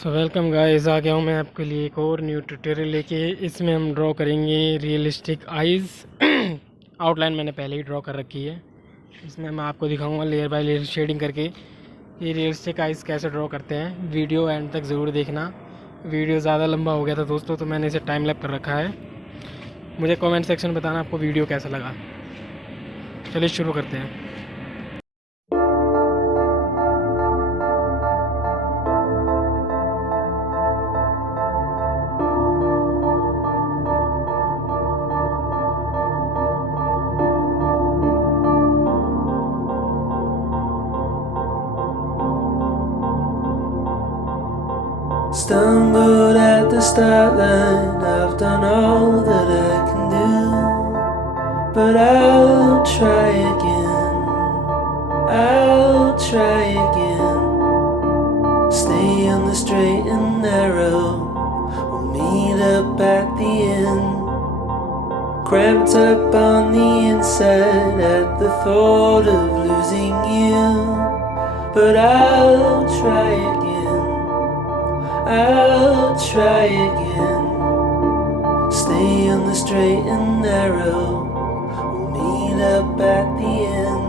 So welcome guys, आ गया हूँ मैं आपके लिए एक और न्यू ट्यूटोरियल लेके। इसमें हम ड्रॉ करेंगे रियलिस्टिक आइज़। आउटलाइन मैंने पहले ही ड्रॉ कर रखी है। इसमें मैं आपको दिखाऊंगा लेयर बाय लेयर शेडिंग करके ये रियलिस्टिक आइज़ कैसे ड्रॉ करते हैं। वीडियो एंड तक ज़रूर देखना। वीडियो ज़्यादा लंबा हो गया था दोस्तों, तो मैंने इसे टाइम लैप कर रखा है। मुझे कमेंट सेक्शन में बताना आपको वीडियो कैसा लगा। चलिए शुरू करते हैं। Stumbled at the start line, I've done all that I can do, but I'll try again, I'll try again. Stay on the straight and narrow, we'll meet up at the end. Cramped up on the inside at the thought of losing you, but I'll try again, I'll try again. Stay on the straight and narrow, we'll meet up at the end.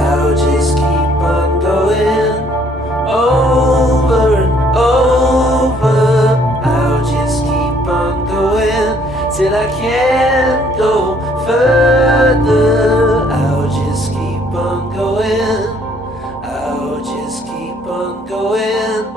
I'll just keep on going over and over. I'll just keep on going till I can't go further. I'll just keep on going, I'll just keep on going.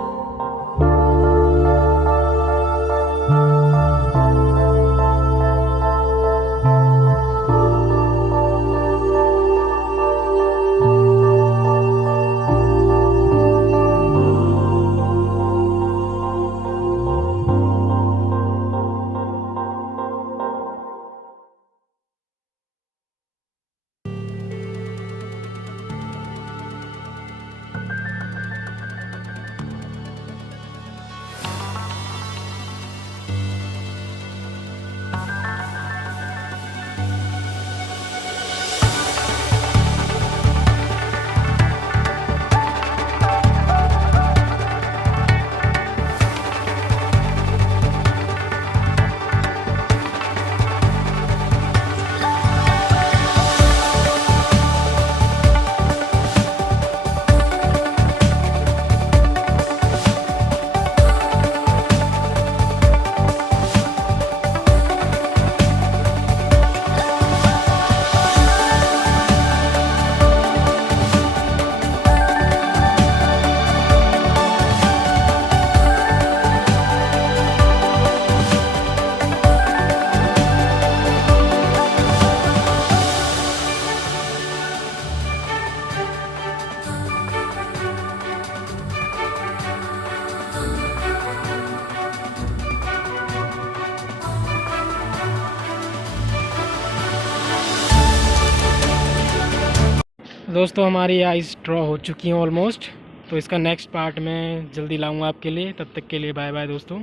दोस्तों हमारी ice draw हो चुकी हैं ऑलमोस्ट। तो इसका next part मैं जल्दी लाऊंगा आपके लिए। तब तक के लिए बाय बाय दोस्तों।